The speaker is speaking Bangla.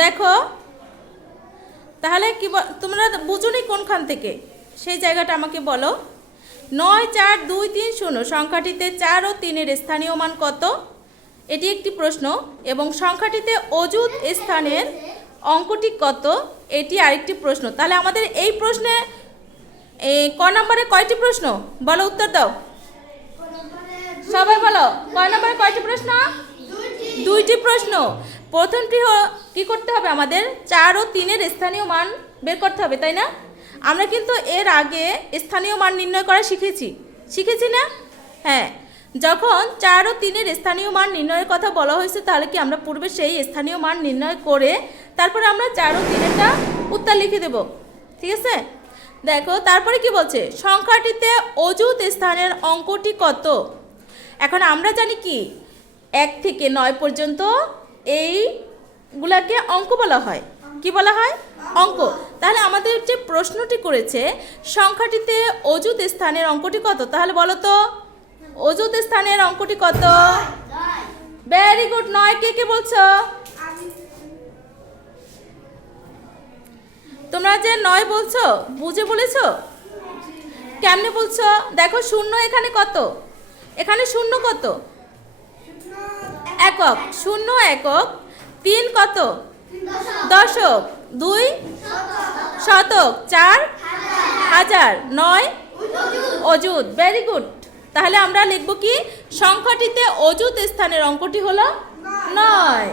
দেখো তাহলে কি তোমরা বুঝুনি কোনখান থেকে, সেই জায়গাটা আমাকে বলো। 9, 4, 2, 3, 0 সংখ্যাটিতে 4 ও 3-এর স্থানীয় মান কত? এটি একটি প্রশ্ন। এবং সংখ্যাটিতে অযুত স্থানের অঙ্কটি কত? এটি আরেকটি প্রশ্ন। তাহলে আমাদের এই প্রশ্নে ক নম্বরে কয়টি প্রশ্ন বলো, উত্তর দাও সবাই বলো। কয় নম্বরে কয়টি প্রশ্ন? দুইটি প্রশ্ন। প্রথমটি কি করতে হবে, আমাদের 4 ও 3-এর স্থানীয় মান বের করতে হবে, তাই না? আমরা কিন্তু এর আগে স্থানীয় মান নির্ণয় করা শিখেছি না? হ্যাঁ, যখন 4 ও 3-এর স্থানীয় মান নির্ণয়ের কথা বলা হয়েছে, তাহলে কি আমরা পূর্বে সেই স্থানীয় মান নির্ণয় করে তারপরে আমরা 4 ও 3-এরটা উত্তর লিখে দেব, ঠিক আছে? দেখো তারপরে কি বলছে, সংখ্যাটিতে অযুত স্থানের অঙ্কটি কত? এখন আমরা জানি কি 1 থেকে 9 পর্যন্ত এইগুলাকে অঙ্ক বলা হয়। কি বলা হয়? অঙ্ক। তাহলে আমাদের যে প্রশ্নটি করেছে সংখ্যাটিতে অযুত স্থানের অঙ্কটি কত, তাহলে বলো তো অযুত স্থানের অঙ্কটি কত? Very good, 9। কে বলছো? তোমরা যে 9 বলছো বুঝে বলেছো? কেমনে বলছো? দেখো 0 এখানে কত? এখানে 0 কত? একক। 0 একক। 3 কত? দশক। 2 শতক। 4 হাজার। 9 অযুত। Very good. তাহলে আমরা লিখব কি, সংখ্যাটিতে অযুত স্থানের অঙ্কটি হলো 9।